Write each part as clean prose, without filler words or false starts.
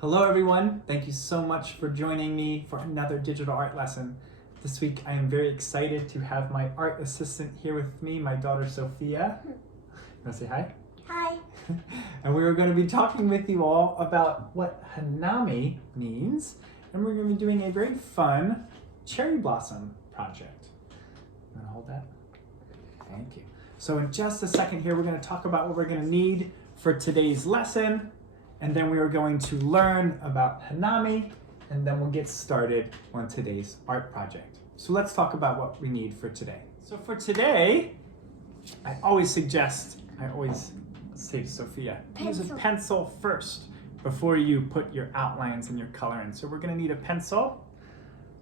Hello everyone, thank you so much for joining me for another digital art lesson. This week I am very excited to have my art assistant here with me, my daughter Sophia. You want to say hi? Hi. And we are going to be talking with you all about what Hanami means, and we're going to be doing a very fun cherry blossom project. You want to hold that? Thank you. So in just a second here, we're going to talk about what we're going to need for today's lesson, and then we are going to learn about Hanami, and then we'll get started on today's art project. So let's talk about what we need for today. So for today, I always say to Sophia, use a pencil first before you put your outlines and your color in. So we're going to need a pencil.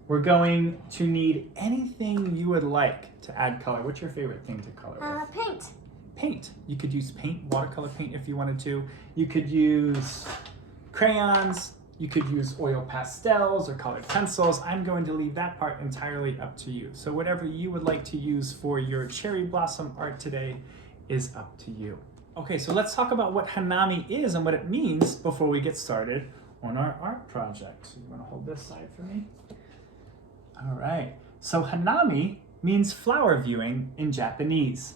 We're going to need anything you would like to add color. What's your favorite thing to color with? Paint. Paint. You could use paint, watercolor paint if you wanted to. You could use crayons. You could use oil pastels or colored pencils. I'm going to leave that part entirely up to you. So whatever you would like to use for your cherry blossom art today is up to you. Okay, so let's talk about what Hanami is and what it means before we get started on our art project. So you want to hold this side for me? All right, so Hanami means flower viewing in Japanese.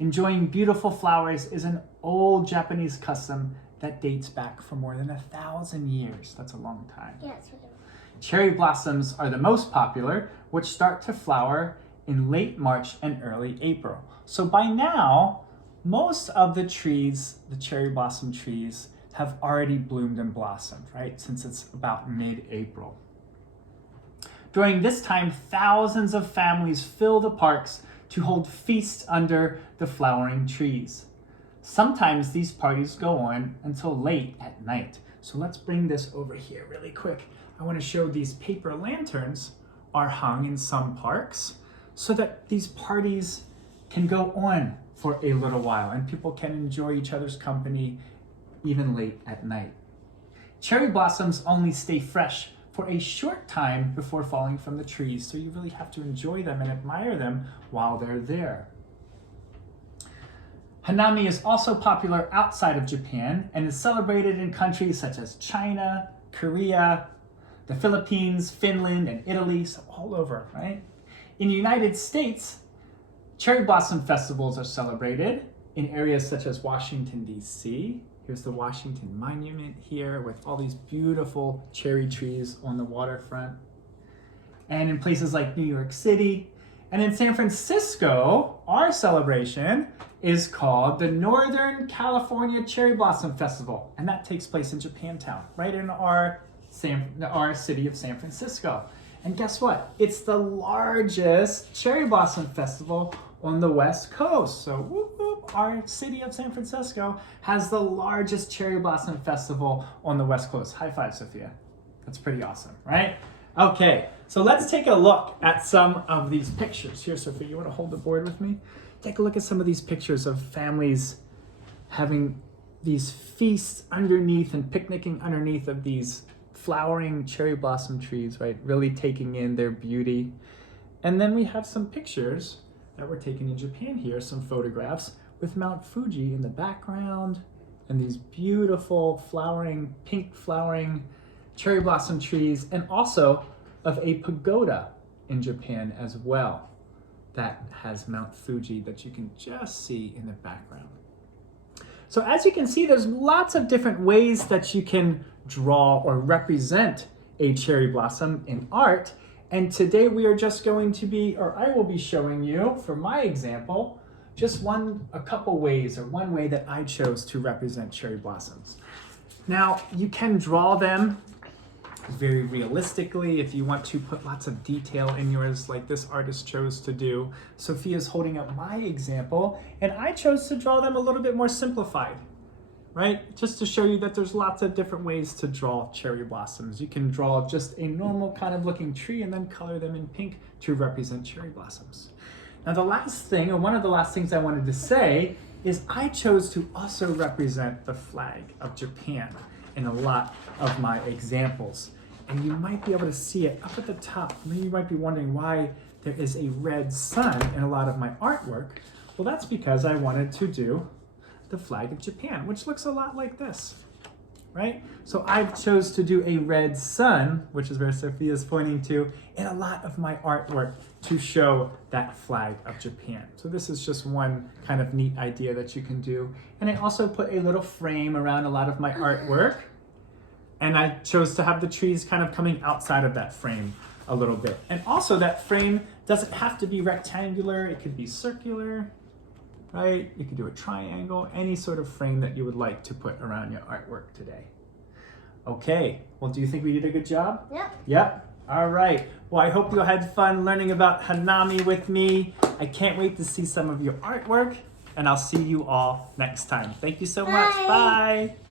Enjoying beautiful flowers is an old Japanese custom that dates back for more than 1,000 years. That's a long time. Yes. Cherry blossoms are the most popular, which start to flower in late March and early April. So by now, most of the trees, the cherry blossom trees, have already bloomed and blossomed, right? Since it's about mid-April. During this time, thousands of families fill the parks to hold feasts under the flowering trees. Sometimes these parties go on until late at night. So let's bring this over here really quick. I want to show these paper lanterns are hung in some parks so that these parties can go on for a little while and people can enjoy each other's company even late at night. Cherry blossoms only stay fresh for a short time before falling from the trees, so you really have to enjoy them and admire them while they're there. Hanami is also popular outside of Japan and is celebrated in countries such as China, Korea, the Philippines, Finland, and Italy, so all over, right? In the United States, cherry blossom festivals are celebrated in areas such as Washington, D.C. Here's the Washington Monument here with all these beautiful cherry trees on the waterfront. And in places like New York City. And in San Francisco, our celebration is called the Northern California Cherry Blossom Festival. And that takes place in Japantown, right in our city of San Francisco. And guess what? It's the largest cherry blossom festival on the West Coast. So whoop, whoop, our city of San Francisco has the largest cherry blossom festival on the West Coast. High five, Sophia. That's pretty awesome, right? Okay, so let's take a look at some of these pictures. Here, Sophia, you want to hold the board with me? Take a look at some of these pictures of families having these feasts underneath and picnicking underneath of these flowering cherry blossom trees, right? Really taking in their beauty. And then we have some pictures that were taken in Japan here, some photographs with Mount Fuji in the background and these beautiful flowering, pink flowering cherry blossom trees, and also of a pagoda in Japan as well that has Mount Fuji that you can just see in the background. So as you can see, there's lots of different ways that you can draw or represent a cherry blossom in art. And today we are just going to be, or I will be showing you, for my example, just a couple ways, or one way that I chose to represent cherry blossoms. Now, you can draw them very realistically if you want to put lots of detail in yours like this artist chose to do. Sophia's holding up my example, and I chose to draw them a little bit more simplified, right? Just to show you that there's lots of different ways to draw cherry blossoms. You can draw just a normal kind of looking tree and then color them in pink to represent cherry blossoms. Now the last thing, or one of the last things I wanted to say, is I chose to also represent the flag of Japan in a lot of my examples. And you might be able to see it up at the top. Maybe you might be wondering why there is a red sun in a lot of my artwork. Well, that's because I wanted to do the flag of Japan, which looks a lot like this, right? So I've chose to do a red sun, which is where Sophia's pointing to, in a lot of my artwork to show that flag of Japan. So this is just one kind of neat idea that you can do. And I also put a little frame around a lot of my artwork. And I chose to have the trees kind of coming outside of that frame a little bit. And also that frame doesn't have to be rectangular, it could be circular, right? You could do a triangle, any sort of frame that you would like to put around your artwork today. Okay, well, do you think we did a good job? Yep. Yep, all right. Well, I hope you had fun learning about Hanami with me. I can't wait to see some of your artwork, and I'll see you all next time. Thank you so much, bye.